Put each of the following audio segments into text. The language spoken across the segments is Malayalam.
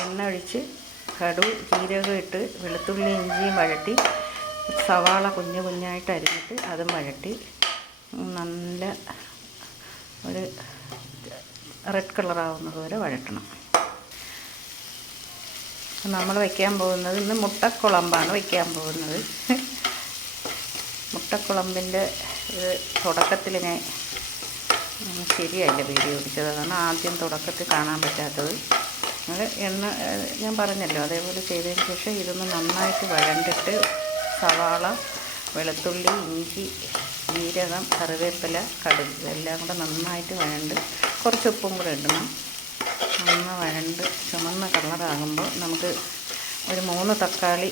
എണ്ണ ഒഴിച്ച് കടുക് ജീരകം ഇട്ട് വെളുത്തുള്ളി ഇഞ്ചിയും വഴട്ടി സവാള കുഞ്ഞു കുഞ്ഞായിട്ട് അരിഞ്ഞിട്ട് അതും വഴട്ടി നല്ല ഒരു റെഡ് കളറാവുന്നത് വരെ വഴറ്റണം. നമ്മൾ വയ്ക്കാൻ പോകുന്നത് ഇന്ന് മുട്ടക്കുളമ്പാണ് വയ്ക്കാൻ പോകുന്നത്. മുട്ടക്കുളമ്പിൻ്റെ തുടക്കത്തിൽ ഞാൻ ശരിയായില്ല വീഡിയോ പിടിച്ചത്, അതാണ് ആദ്യം തുടക്കത്തിൽ കാണാൻ പറ്റാത്തത്. അത് എണ്ണ ഞാൻ പറഞ്ഞല്ലോ അതേപോലെ ചെയ്തതിന് ശേഷം ഇതൊന്ന് നന്നായിട്ട് വഴണ്ടിട്ട് സവാള വെളുത്തുള്ളി ഇഞ്ചി ജീരകം കറിവേപ്പില കടുക് ഇതെല്ലാം കൂടെ നന്നായിട്ട് വഴണ്ട് കുറച്ച് ഉപ്പും കൂടെ ഇടണം. നന്നായി വഴണ്ട് ചുമന്ന കളറാകുമ്പോൾ നമുക്ക് ഒരു 3 തക്കാളി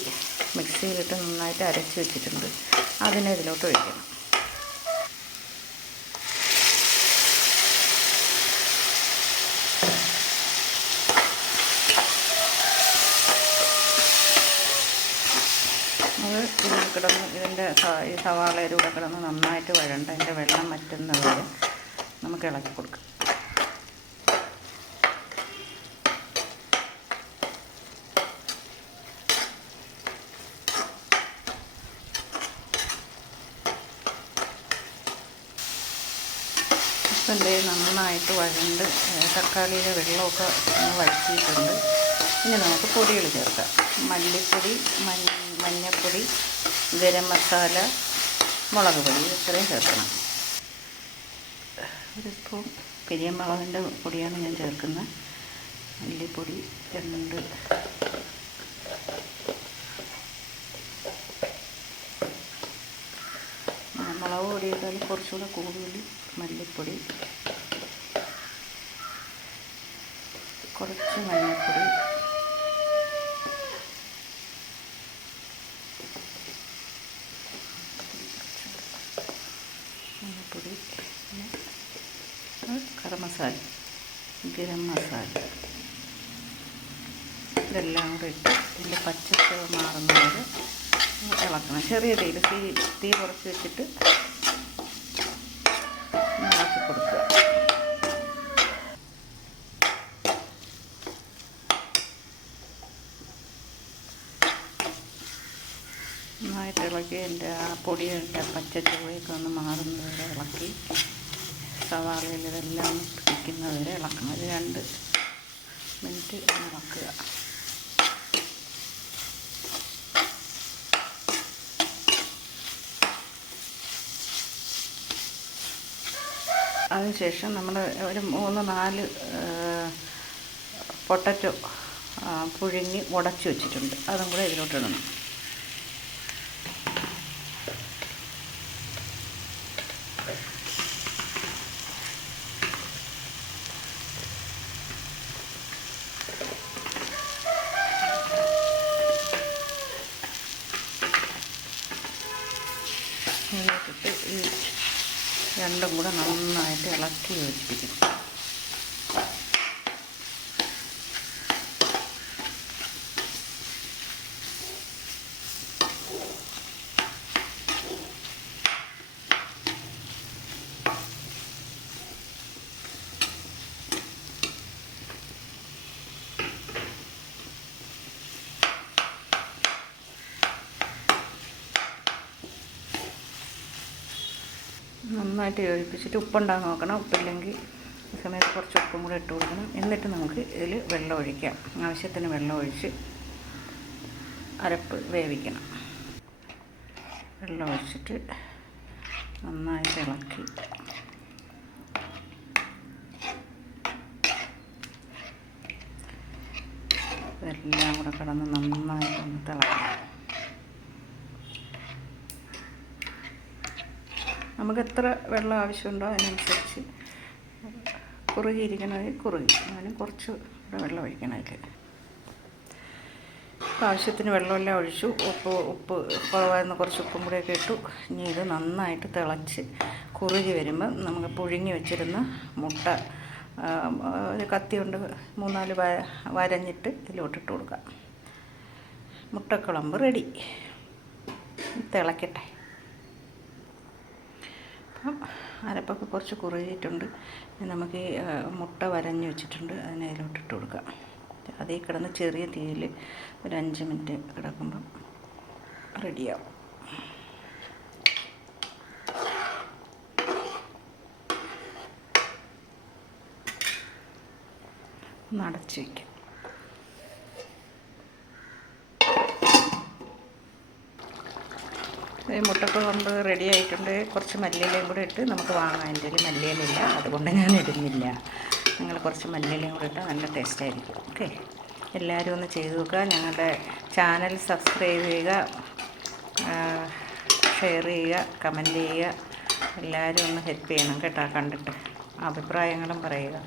മിക്സിയിലിട്ട് നന്നായിട്ട് അരച്ച് വെച്ചിട്ടുണ്ട്, അതിനെ ഇതിലോട്ട് ഒഴിക്കണം. അത് ഇതിൽ കിടന്ന് ഇതിൻ്റെ ഈ സവാളയുടെ കൂടെ കിടന്ന് നന്നായിട്ട് വഴണ്ട് അതിൻ്റെ വെള്ളം വറ്റുന്നത് വരെ നമുക്ക് ഇളക്കി കൊടുക്കാം. ഇപ്പം നന്നായിട്ട് വഴണ്ട് തക്കാളിയുടെ വെള്ളമൊക്കെ വഴറ്റിയിട്ടുണ്ട്. ഇനി നമുക്ക് പൊടികൾ ചേർക്കാം. മല്ലിപ്പൊടി, മഞ്ഞൾപ്പൊടി, ഗരം മസാല, മുളക് പൊടി ഇത്രയും ചേർക്കണം. ഒരു സ്പൂൺ പെരിയമുളകിൻ്റെ പൊടിയാണ് ഞാൻ ചേർക്കുന്നത്. മല്ലിപ്പൊടി 2, മുളക് പൊടിയേക്കാൾ കുറച്ചുകൂടെ കൂടുതൽ മല്ലിപ്പൊടി, കുറച്ച് മഞ്ഞൾപ്പൊടി, ഗരം മസാല ഇതെല്ലാം കൂടെ ഇട്ട് ഇതിൻ്റെ പച്ചച്ചവ മാറുന്നത് ഇളക്കണം. ചെറിയ തീ കുറച്ച് വെച്ചിട്ട് ഇളക്കി കൊടുക്കുക. നന്നായിട്ട് ഇളക്കി എൻ്റെ ആ പൊടിയുടെ പച്ചച്ചവയൊക്കെ ഒന്ന് മാറുന്നത് വരെ ഇളക്കി സവാളയിൽ ഇതെല്ലാം പിടിക്കുന്നത് വരെ ഇളക്കണം. ഇത് 2 മിനിറ്റ് ഇളക്കുക. അതിനുശേഷം നമ്മൾ ഒരു 3-4 പൊട്ടറ്റോ പുഴുങ്ങി ഉടച്ച് വെച്ചിട്ടുണ്ട്, അതും കൂടെ ഇതിലോട്ടിടണം. ഇതിലോട്ടിട്ട് ഈ രണ്ടും കൂടെ നന്നായിട്ട് ഇളക്കി യോജിപ്പിക്കും. നന്നായിട്ട് യോജിപ്പിച്ചിട്ട് ഉപ്പുണ്ടാകാൻ നോക്കണം. ഉപ്പില്ലെങ്കിൽ ഈ സമയത്ത് കുറച്ച് ഉപ്പും കൂടെ ഇട്ട് കൊടുക്കണം. എന്നിട്ട് നമുക്ക് ഇതിൽ വെള്ളം ഒഴിക്കാം. ആവശ്യത്തിന് വെള്ളം ഒഴിച്ച് അരപ്പ് വേവിക്കണം. വെള്ളം ഒഴിച്ചിട്ട് നന്നായിട്ട് ഇളക്കി ഇതെല്ലാം കൂടെ കിടന്ന് നന്നായിട്ടൊന്ന് തിളക്കണം. നമുക്ക് എത്ര വെള്ളം ആവശ്യമുണ്ടോ അതിനനുസരിച്ച് കുറുകിയിരിക്കണമെങ്കിൽ കുറുകി, അതിന് കുറച്ച് കൂടെ വെള്ളം ഒഴിക്കണം. അതിൽ ആവശ്യത്തിന് വെള്ളമെല്ലാം ഒഴിച്ചു. ഉപ്പ് കുറവായിരുന്നു, കുറച്ച് ഉപ്പും കൂടെയൊക്കെ ഇട്ടു. ഇനി ഇത് നന്നായിട്ട് തിളച്ച് കുറുകി വരുമ്പോൾ നമുക്ക് പുഴുങ്ങി വെച്ചിരുന്ന മുട്ട ഒരു കത്തി കൊണ്ട് 3-4 വരഞ്ഞിട്ട് ഇതിലോട്ടിട്ട് കൊടുക്കാം. മുട്ടക്കുളമ്പ് റെഡി. തിളക്കട്ടെ. അപ്പം അരപ്പൊക്കെ കുറച്ച് കുറുകിയിട്ടുണ്ട്. നമുക്ക് ഈ മുട്ട വരഞ്ഞ് വെച്ചിട്ടുണ്ട്, അതിനെ അതിലോട്ട് ഇട്ട് കൊടുക്കാം. അതിൽ കിടന്ന് ചെറിയ തീയിൽ ഒരു 5 മിനിറ്റ് കിടക്കുമ്പം റെഡിയാവും. ഒന്ന് അടച്ച് വയ്ക്കാം. മുട്ടക്ക കൊണ്ട് റെഡി ആയിട്ടുണ്ട്. കുറച്ച് മല്ലിയിലയും കൂടെ ഇട്ട് നമുക്ക് വാങ്ങാം. എൻ്റെ കയ്യിൽ മല്ലിയിലില്ല, അതുകൊണ്ട് ഞാൻ ഇടുന്നില്ല. നിങ്ങൾ കുറച്ച് മല്ലിയിലയും കൂടെ ഇട്ടാൽ നല്ല ടേസ്റ്റ് ആയിരിക്കും. ഓക്കെ, എല്ലാവരും ഒന്ന് ചെയ്ത് നോക്കുക. ഞങ്ങളുടെ ചാനൽ സബ്സ്ക്രൈബ് ചെയ്യുക, ഷെയർ ചെയ്യുക, കമൻറ്റ് ചെയ്യുക. എല്ലാവരും ഒന്ന് ഹെൽപ്പ് ചെയ്യണം കേട്ടോ. കണ്ടിട്ട് അഭിപ്രായങ്ങളും പറയുക.